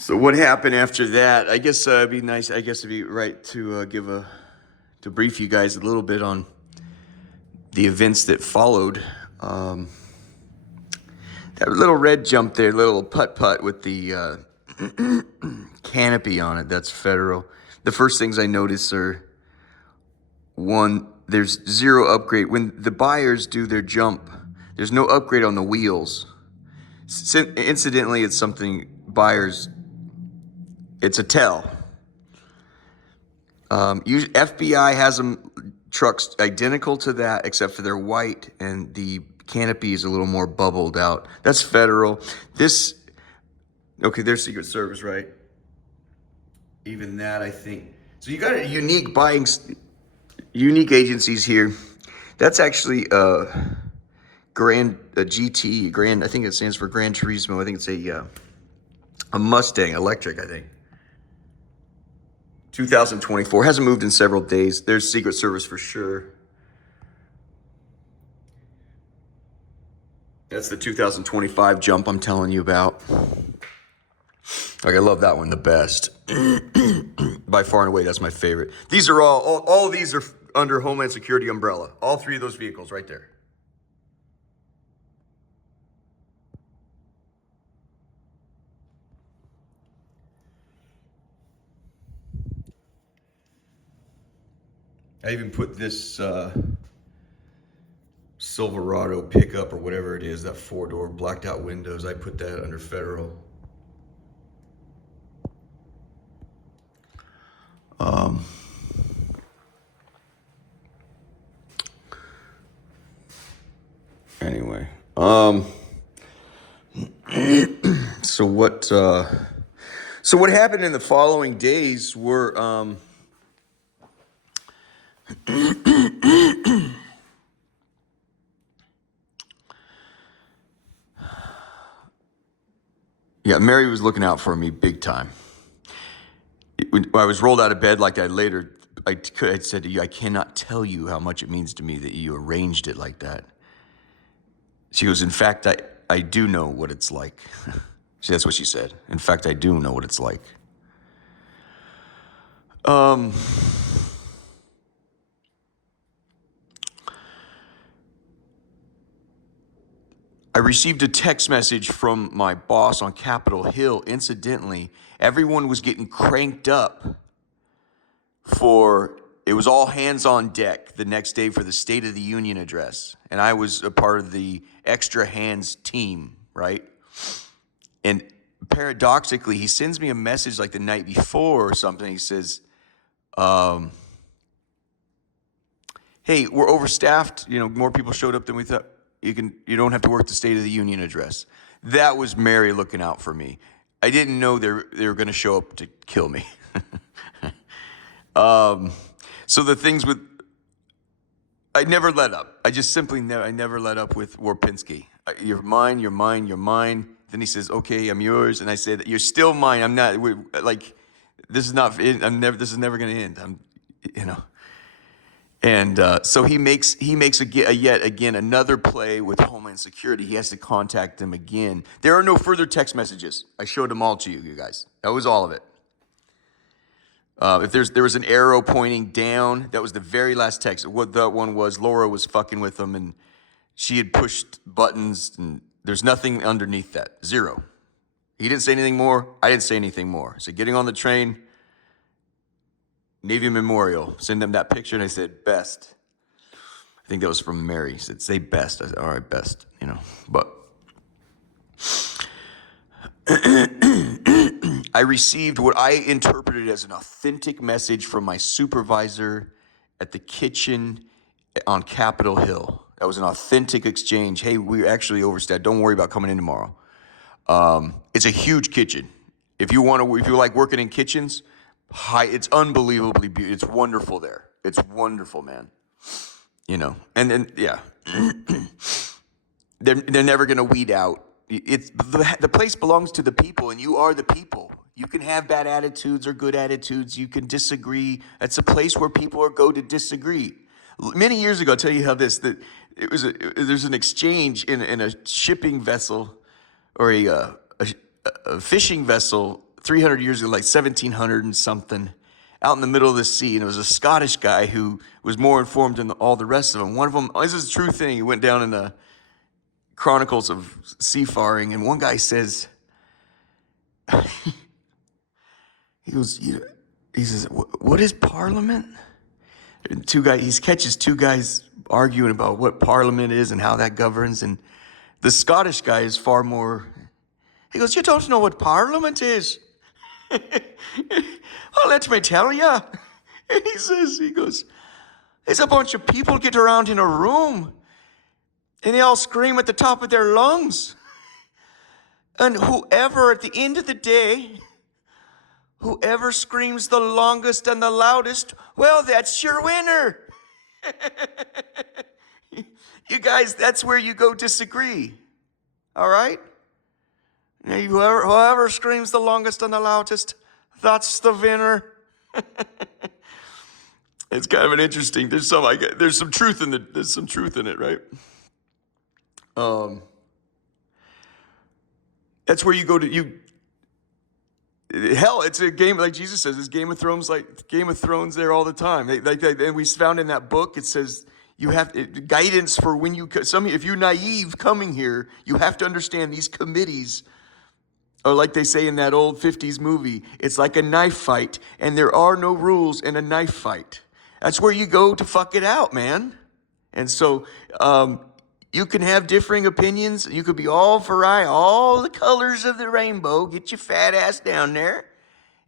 So what happened after that? I guess it'd be nice. I guess it'd be right to to brief you guys a little bit on the events that followed. Um, that little red jump there, little putt-putt with the canopy on it. That's federal. The first things I notice are, one, there's zero upgrade. When the buyers do their jump, there's no upgrade on the wheels. Incidentally, it's something buyers, it's a tell. FBI has them trucks identical to that, except for they're white and the canopy is a little more bubbled out. That's federal. Okay, there's Secret Service, right? Even that, I think. So you got a unique agencies here. That's actually a GT, Grand. I think it stands for Gran Turismo. I think it's a Mustang electric, I think. 2024. Hasn't moved in several days. There's Secret Service for sure. That's the 2025 jump I'm telling you about. Like, I love that one the best. By far and away, that's my favorite. These are all of these are under Homeland Security umbrella. All three of those vehicles right there. I even put this Silverado pickup or whatever it is, that four-door blacked out windows, I put that under federal. Anyway, so what happened in the following days were, yeah, Mary was looking out for me big time. When I was rolled out of bed like that later, I said to you, I cannot tell you how much it means to me that you arranged it like that. She goes, in fact, I do know what it's like. That's what she said. In fact, I do know what it's like. I received a text message from my boss on Capitol Hill. Incidentally, everyone was getting cranked up it was all hands on deck the next day for the State of the Union address. And I was a part of the extra hands team, right? And paradoxically, he sends me a message like the night before or something. He says, hey, we're overstaffed. More people showed up than we thought. You don't have to work the State of the Union address. That was Mary looking out for me. I didn't know they were going to show up to kill me. So the things I never let up. I just simply I never let up with Warpinski. You're mine, you're mine, you're mine. Then he says, okay, I'm yours. And I said, you're still mine. I'm not, this is not, this is never going to end. And so he makes yet again another play with Homeland Security. He has to contact them again. There are no further text messages. I showed them all to you guys. That was all of it. If there was an arrow pointing down, that was the very last text. What that one was, Laura was fucking with them, and she had pushed buttons, and there's nothing underneath that. Zero. He didn't say anything more. I didn't say anything more. So getting on the train, Navy Memorial, send them that picture, and I said, best. I think that was from Mary. He said, say best. I said, all right, best, but I received what I interpreted as an authentic message from my supervisor at the kitchen on Capitol Hill. That was an authentic exchange. Hey, we're actually overstaffed. Don't worry about coming in tomorrow. It's a huge kitchen. If you like working in kitchens, it's unbelievably beautiful. It's wonderful there. It's wonderful, man. And then, yeah, they're never going to weed out. The place belongs to the people, and you are the people. You can have bad attitudes or good attitudes. You can disagree. It's a place where people go to disagree. Many years ago, I'll tell you how there's an exchange in a shipping vessel or a fishing vessel 300 years ago, like 1700 and something, out in the middle of the sea. And it was a Scottish guy who was more informed than all the rest of them. One of them, this is a true thing. He went down in the Chronicles of Seafaring, and one guy says, he goes, he says, what is Parliament? And he catches two guys arguing about what Parliament is and how that governs. And the Scottish guy is far more, he goes, you don't know what Parliament is? Well, let me tell you. He goes, it's a bunch of people get around in a room and they all scream at the top of their lungs. And whoever, at the end of the day, whoever screams the longest and the loudest, well, that's your winner. You guys, that's where you go disagree. All right? Whoever screams the longest and the loudest, that's the winner. It's kind of an interesting. There's some truth in it. There's some truth in it, right? That's where you go to hell. It's a game, like Jesus says. It's Game of Thrones, like Game of Thrones, there all the time. And we found in that book, it says you have guidance for when if you're naive coming here, you have to understand these committees. Or like they say in that old 50s movie, it's like a knife fight, and there are no rules in a knife fight. That's where you go to fuck it out, man. And so you can have differing opinions. You could be all the colors of the rainbow. Get your fat ass down there.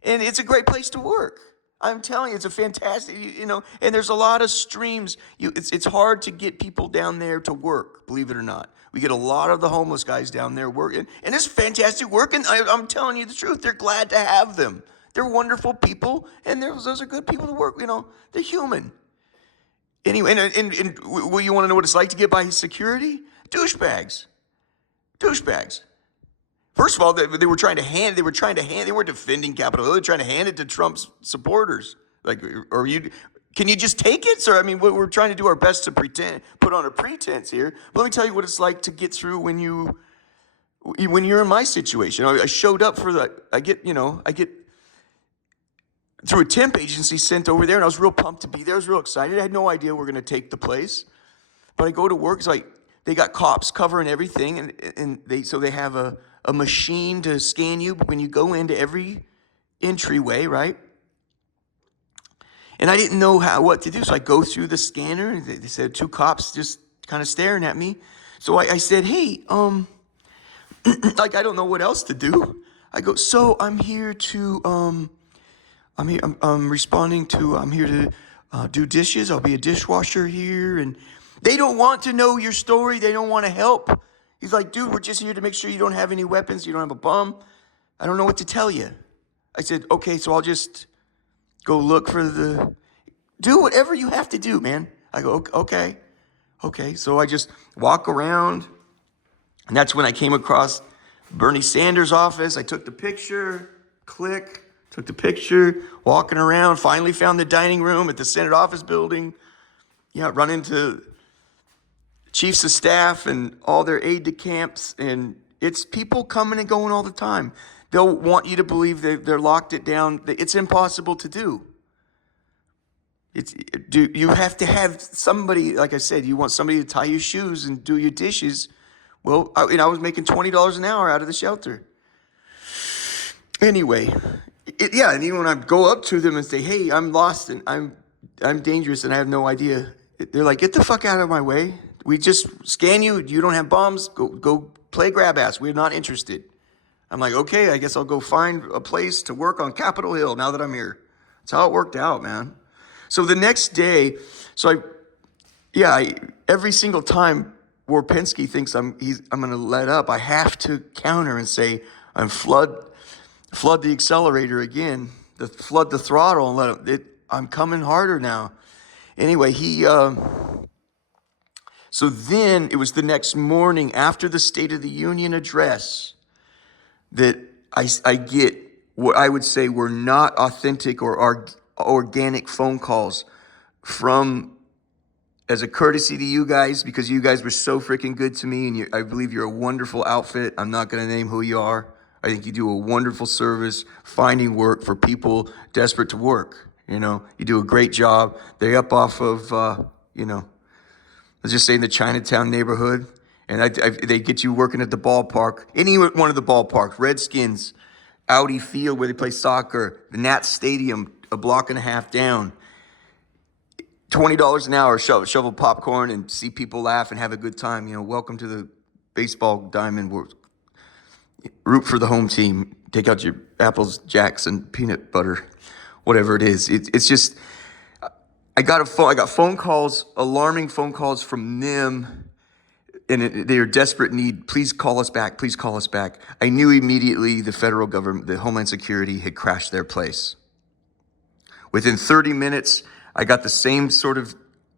And it's a great place to work. I'm telling you, it's a fantastic, and there's a lot of streams. It's hard to get people down there to work, believe it or not. We get a lot of the homeless guys down there working, and it's fantastic work, and I'm telling you the truth. They're glad to have them. They're wonderful people, and those are good people to work. They're human. Anyway, and you want to know what it's like to get by security? Douchebags. First of all, they were defending Capitol Hill. They were trying to hand it to Trump's supporters. Can you just take it? So, we're trying to do our best to put on a pretense here. But let me tell you what it's like to get through when you're in my situation. I showed up I get through a temp agency sent over there, and I was real pumped to be there. I was real excited. I had no idea we're going to take the place. But I go to work. It's like they got cops covering everything, and they have a machine to scan you when you go into every entryway, right? And I didn't know what to do, so I go through the scanner, and they said two cops just kind of staring at me. So I said, hey, I don't know what else to do. I go, so I'm here to, I'm here to do dishes. I'll be a dishwasher here, and they don't want to know your story. They don't want to help. He's like, dude, we're just here to make sure you don't have any weapons. You don't have a bum. I don't know what to tell you. I said, okay, so I'll just go look for do whatever you have to do, man. I go, okay. So I just walk around, and that's when I came across Bernie Sanders' office. I took the picture, took the picture, walking around, finally found the dining room at the Senate office building. Yeah, run into chiefs of staff and all their aide-de-camps, and it's people coming and going all the time. They'll want you to believe they're locked it down. It's impossible to do. You have to have somebody, like I said, you want somebody to tie your shoes and do your dishes. Well, I was making $20 an hour out of the shelter. Anyway, and even when I go up to them and say, hey, I'm lost and I'm dangerous and I have no idea, they're like, get the fuck out of my way. We just scan you. You don't have bombs. Go play grab ass. We're not interested. I'm like, okay, I guess I'll go find a place to work on Capitol Hill now that I'm here. That's how it worked out, man. So the next day, every single time Warpinski thinks I'm going to let up, I have to counter and say, I'm flood the accelerator again, flood the throttle and let it. I'm coming harder now. Anyway, so then it was the next morning after the State of the Union address that I get what I would say were not authentic or organic phone calls from, as a courtesy to you guys, because you guys were so freaking good to me, and I believe you're a wonderful outfit. I'm not going to name who you are. I think you do a wonderful service finding work for people desperate to work. You know, you do a great job. They're up off of, let's just say in the Chinatown neighborhood, and they get you working at the ballpark, any one of the ballparks, Redskins, Audi Field where they play soccer, the Nats Stadium a block and a half down. $20 an hour, shovel popcorn and see people laugh and have a good time. You know, welcome to the baseball diamond. Root for the home team. Take out your apples, jacks, and peanut butter, whatever it is. It's just, I got phone calls, alarming phone calls from them, and they are desperate need. Please call us back. Please call us back. I knew immediately the federal government, the Homeland Security, had crashed their place. Within 30 minutes, I got the same sort of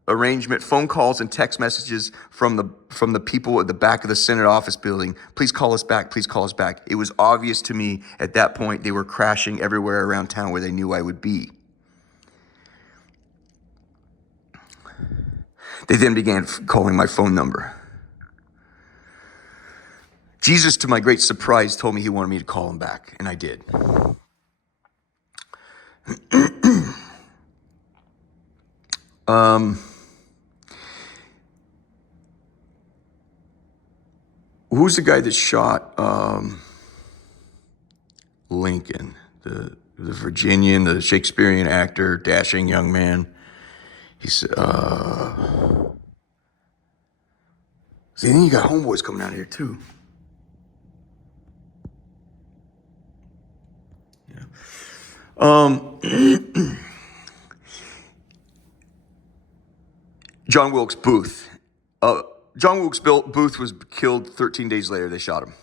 arrangement, phone calls and text messages from the people at the back of the Senate office building. Please call us back. Please call us back. It was obvious to me at that point they were crashing everywhere around town where they knew I would be. They then began calling my phone number. Jesus, to my great surprise, told me he wanted me to call him back, and I did. Who's the guy that shot Lincoln? The Virginian, the Shakespearean actor, dashing young man. He said, see, then you got homeboys coming out here too. Yeah. John Wilkes Booth. John Wilkes Booth was killed 13 days later. They shot him.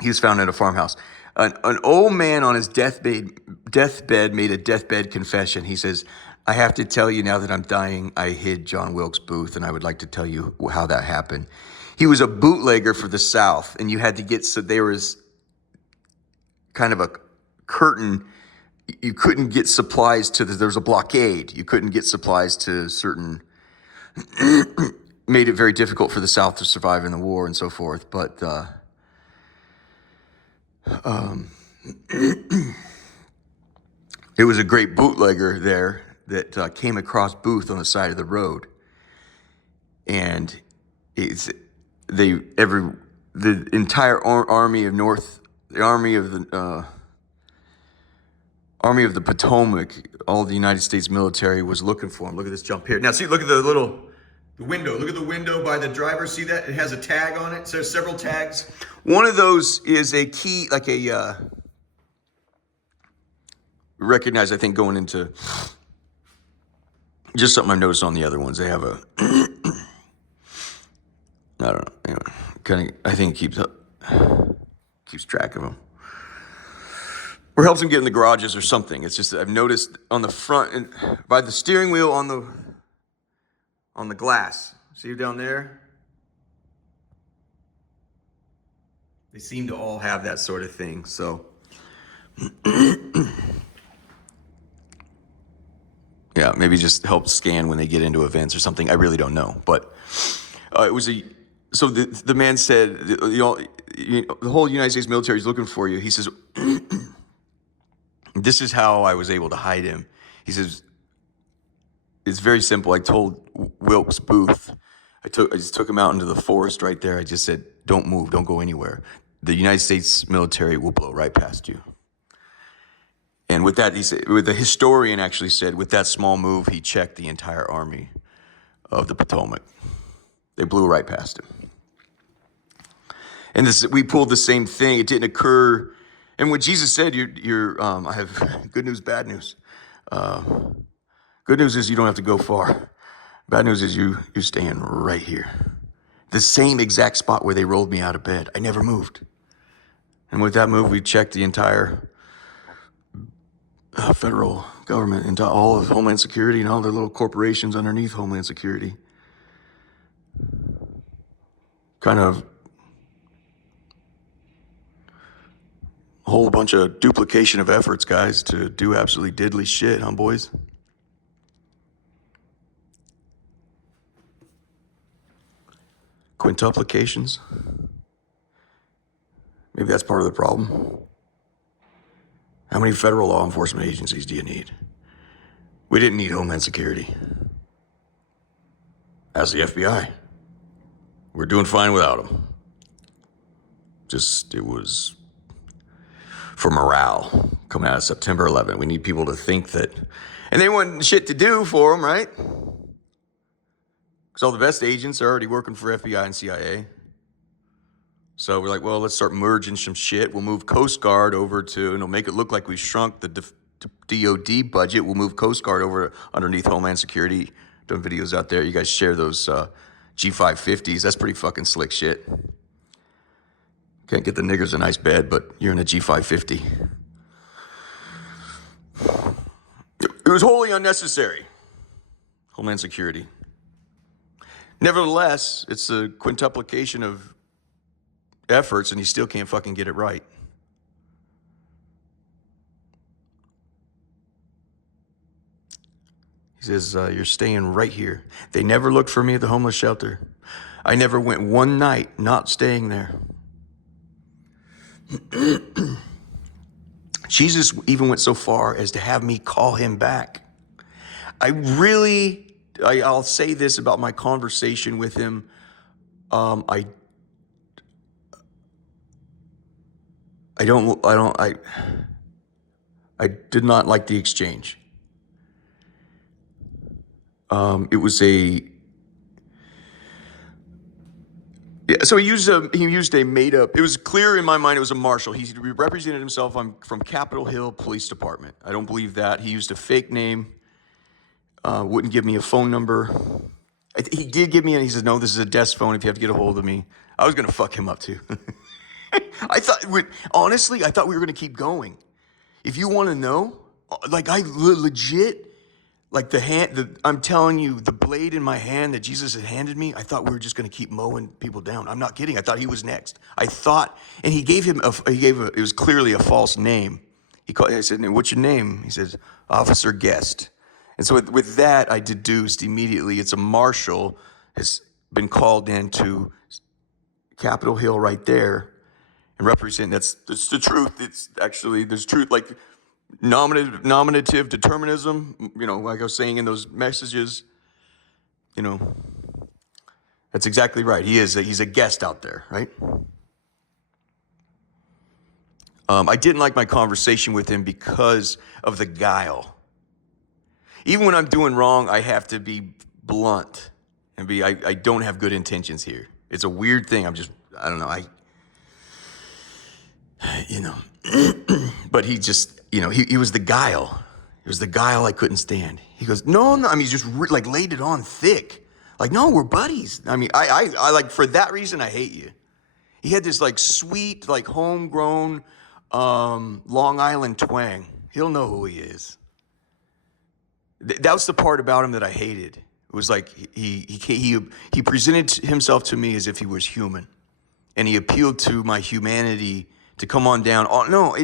He was found at a farmhouse. An old man on his deathbed made a deathbed confession. He says, I have to tell you now that I'm dying, I hid John Wilkes Booth, and I would like to tell you how that happened. He was a bootlegger for the South, and you had to get, so there was kind of a curtain. You couldn't get supplies there was a blockade. You couldn't get supplies to certain, made it very difficult for the South to survive in the war and so forth. But it was a great bootlegger there that came across Booth on the side of the road, and the entire army of Army of the Potomac, all the United States military was looking for him. Look at this jump here. Now see, look at the window. Look at the window by the driver. See that? It has a tag on it. So there's several tags. One of those is a key, like a recognized, I think, going into just something I've noticed on the other ones. They have a, I don't know, anyway, kind of, I think keeps track of them. Or helps them get in the garages or something. It's just that I've noticed on the front, and by the steering wheel on the glass. See down there? They seem to all have that sort of thing. So, yeah, maybe just help scan when they get into events or something. I really don't know. But it was so the man said, the whole United States military is looking for you. He says, this is how I was able to hide him. He says, it's very simple. I told Wilkes Booth, I just took him out into the forest right there. I just said, don't move, don't go anywhere. The United States military will blow right past you. And with that, the historian actually said, with that small move, he checked the entire army of the Potomac. They blew right past him. And we pulled the same thing. It didn't occur. And when Jesus said, I have good news, bad news. Good news is you don't have to go far. Bad news is you're staying right here. The same exact spot where they rolled me out of bed. I never moved. And with that move, we checked the entire federal government, into all of Homeland Security and all their little corporations underneath Homeland Security. Kind of a whole bunch of duplication of efforts, guys, to do absolutely diddly shit, huh, boys? Quintuplications. Maybe Maybe that's part of the problem. How many federal law enforcement agencies do you need? We didn't need Homeland Security. As the FBI. We're doing fine without them. It was for morale coming out of September 11th. We need people to think that, and they want shit to do for them, right? Because all the best agents are already working for FBI and CIA. So we're like, well, let's start merging some shit. We'll move Coast Guard over to, and it'll make it look like we shrunk the DOD budget. We'll move Coast Guard over underneath Homeland Security. Done videos out there. You guys share those G550s. That's pretty fucking slick shit. Can't get the niggers a nice bed, but you're in a G550. It was wholly unnecessary. Homeland Security. Nevertheless, it's a quintuplication of efforts, and you still can't fucking get it right. He says, you're staying right here. They never looked for me at the homeless shelter. I never went one night not staying there. Jesus even went so far as to have me call him back. I'll say this about my conversation with him. I did not like the exchange. It was so he used a made up, it was clear in my mind it was a marshal. He represented himself. I'm from Capitol Hill Police Department. I don't believe that. He used a fake name, wouldn't give me a phone number. He did give me, and he says, no, this is a desk phone if you have to get a hold of me. I was going to fuck him up too. Honestly, I thought we were going to keep going. If you want to know, like I legit, like I'm telling you, the blade in my hand that Jesus had handed me, I thought we were just going to keep mowing people down. I'm not kidding. I thought he was next. And he gave him, it was clearly a false name. I said, what's your name? He says, Officer Guest. And so with that, I deduced immediately it's a marshal has been called into Capitol Hill right there and represent, that's the truth. It's actually, there's truth, like nominative determinism, like I was saying in those messages, that's exactly right. He's a guest out there, right? I didn't like my conversation with him because of the guile. Even when I'm doing wrong, I have to be blunt and I don't have good intentions here. It's a weird thing. I don't know. But he just, he was the guile. It was the guile I couldn't stand. He goes, no. I mean, he just laid it on thick. Like, no, we're buddies. I mean, I like, for that reason, I hate you. He had this sweet, homegrown, Long Island twang. He'll know who he is. That was the part about him that I hated. It was like he presented himself to me as if he was human, and he appealed to my humanity to come on down. Oh no,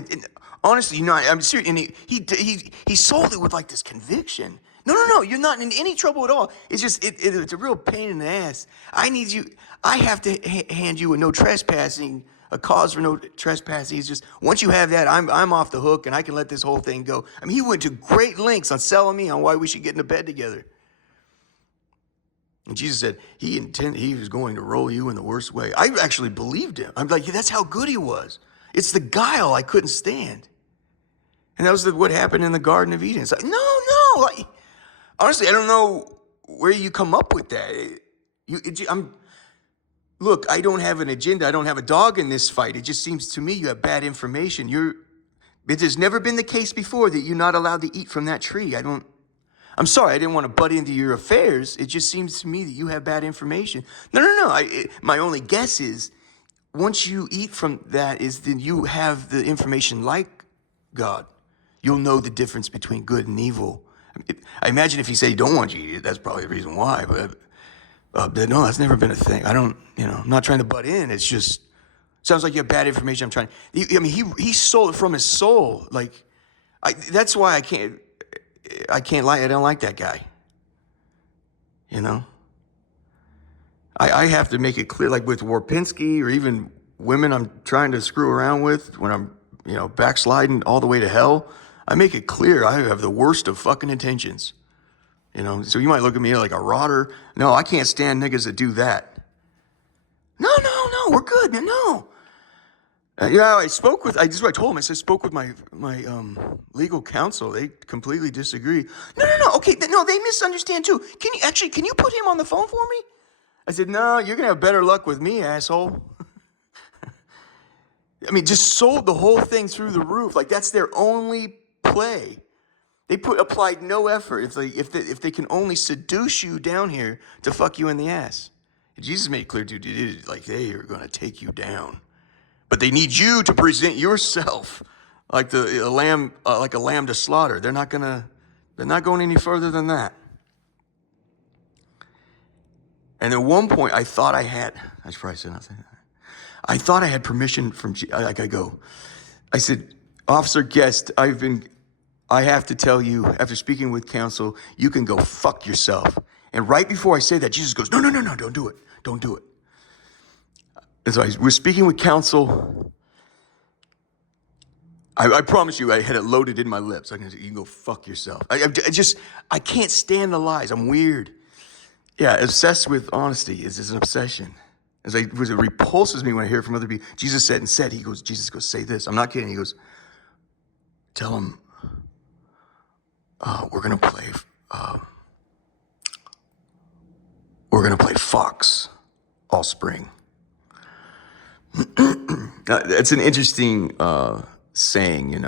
honestly, I'm serious. And he sold it with this conviction. No, you're not in any trouble at all. It's just it's a real pain in the ass. I have to hand you a no trespassing. A cause for no trespassing is just, once you have that, I'm off the hook and I can let this whole thing go. I mean, he went to great lengths on selling me on why we should get into bed together. And Jesus said he was going to roll you in the worst way. I actually believed him. I'm like, yeah, that's how good he was. It's the guile I couldn't stand. And that was what happened in the Garden of Eden. It's like, no. Honestly, I don't know where you come up with that. Look, I don't have an agenda. I don't have a dog in this fight. It just seems to me you have bad information. It has never been the case before that you're not allowed to eat from that tree. I'm sorry, I didn't want to butt into your affairs. It just seems to me that you have bad information. No. My only guess is once you eat from that then you have the information like God. You'll know the difference between good and evil. I imagine if he said he don't want you to eat it, that's probably the reason why, but no, that's never been a thing. I'm not trying to butt in. It's just, sounds like you have bad information. He sold it from his soul. That's why I can't lie. I don't like that guy. I have to make it clear, like with Warpinski or even women I'm trying to screw around with, when I'm, backsliding all the way to hell, I make it clear I have the worst of fucking intentions. So you might look at me like a rotter. No, I can't stand niggas that do that. No, we're good, man. No. I spoke with, this is what I told him. I said, spoke with my legal counsel. They completely disagree. No. Okay, no, they misunderstand too. Can you put him on the phone for me? I said, no, you're going to have better luck with me, asshole. I mean, just sold the whole thing through the roof. Like, that's their only play. They applied no effort. If they can only seduce you down here to fuck you in the ass. Jesus made it clear, dude, like they are going to take you down. But they need you to present yourself like a lamb to slaughter. They're not going any further than that. And at one point, I thought I had permission from, I said, Officer Guest, I have to tell you, after speaking with counsel, you can go fuck yourself. And right before I say that, Jesus goes, no, don't do it. Don't do it. And so we're speaking with counsel. I promise you, I had it loaded in my lips. I can say, you can go fuck yourself. I can't stand the lies. I'm weird. Yeah, obsessed with honesty is an obsession. It repulses me when I hear it from other people. Jesus said, Jesus goes, say this. I'm not kidding. He goes, tell him we're gonna play Fox all spring. That's an interesting saying,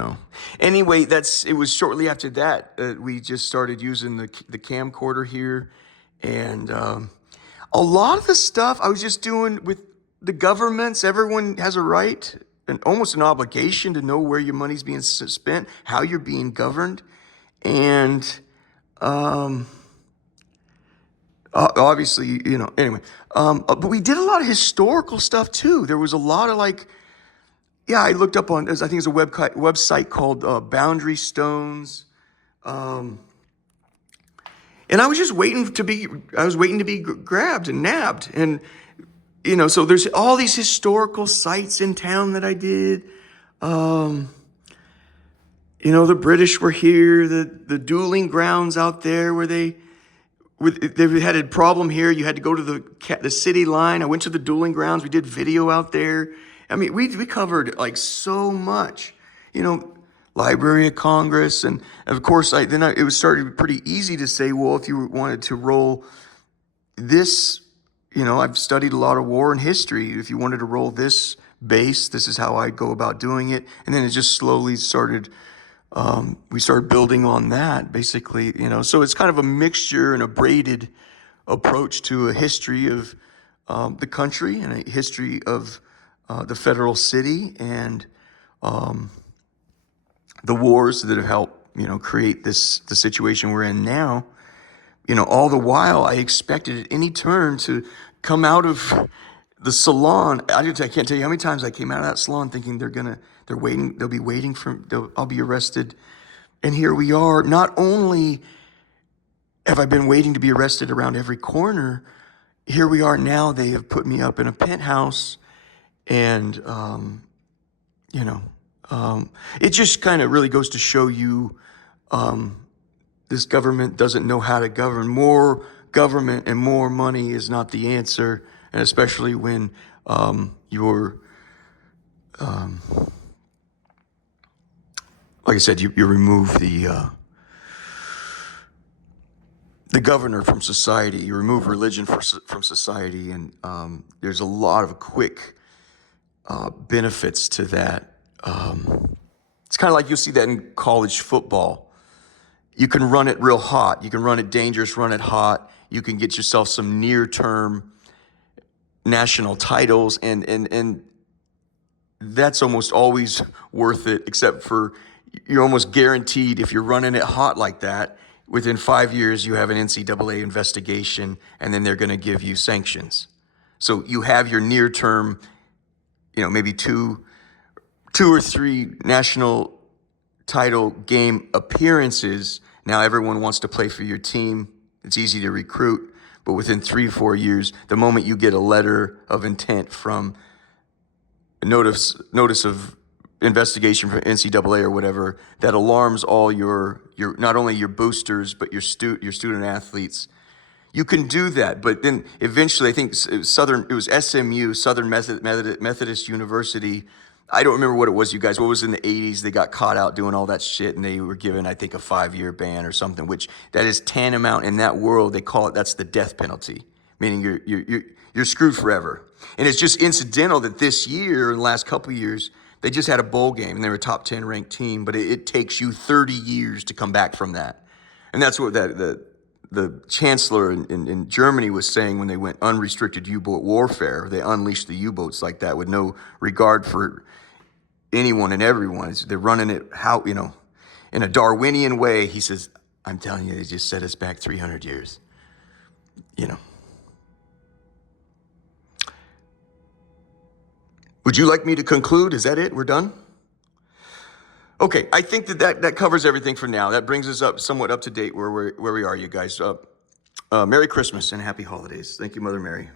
Anyway, it was shortly after that we just started using the camcorder here, and a lot of the stuff I was just doing with the governments. Everyone has a right and almost an obligation to know where your money's being spent, how you're being governed, and obviously, anyway. But we did a lot of historical stuff too. There was a lot of I looked up on, I think it's a website called Boundary Stones. And I was just waiting to be grabbed and nabbed. And, so there's all these historical sites in town that I did. The British were here, the dueling grounds out there where they had a problem here. You had to go to the city line. I went to the dueling grounds. We did video out there. I mean, we covered so much, Library of Congress. And of course, it was started pretty easy to say, well, if you wanted to roll this, I've studied a lot of war and history. If you wanted to roll this base, this is how I go about doing it. And then it just slowly started, we started building on that, basically, So it's kind of a mixture and a braided approach to a history of the country and a history of the federal city and the wars that have helped, create the situation we're in now. All the while I expected at any turn to come out of the salon. I can't tell you how many times I came out of that salon thinking they'll be waiting I'll be arrested. And here we are. Not only have I been waiting to be arrested around every corner, here we are now. They have put me up in a penthouse, and, it just kind of really goes to show you this government doesn't know how to govern. More government and more money is not the answer, and especially when you're, like I said, you remove the governor from society, you remove religion from society, and there's a lot of quick benefits to that. It's kind of like you'll see that in college football. You can run it real hot. You can run it dangerous, run it hot. You can get yourself some near-term national titles, and that's almost always worth it, except for you're almost guaranteed if you're running it hot like that, within 5 years you have an NCAA investigation, and then they're going to give you sanctions. So you have your near-term, maybe two or three national title game appearances. Now everyone wants to play for your team. It's easy to recruit, but within 3-4 years, the moment you get a letter of intent from notice of investigation from NCAA or whatever that alarms all your not only your boosters but your student athletes. You can do that, but then eventually, I think it was SMU, Southern Methodist University. I don't remember what it was, you guys. What was in the 80s? They got caught out doing all that shit, and they were given, I think, a 5-year ban or something. Which that is tantamount in that world. They call it, that's the death penalty, meaning you're screwed forever. And it's just incidental that this year, in the last couple of years, they just had a bowl game and they were a top 10 ranked team. But it takes you 30 years to come back from that, and that's what the chancellor in Germany was saying when they went unrestricted U-boat warfare. They unleashed the U-boats like that with no regard for anyone and everyone. They're running it in a Darwinian way. He says, I'm telling you, they just set us back 300 years. Would you like me to conclude? Is that it? We're done? Okay, I think that covers everything for now. That brings us up somewhat up to date where we are, you guys. Merry Christmas and happy holidays. Thank you, Mother Mary.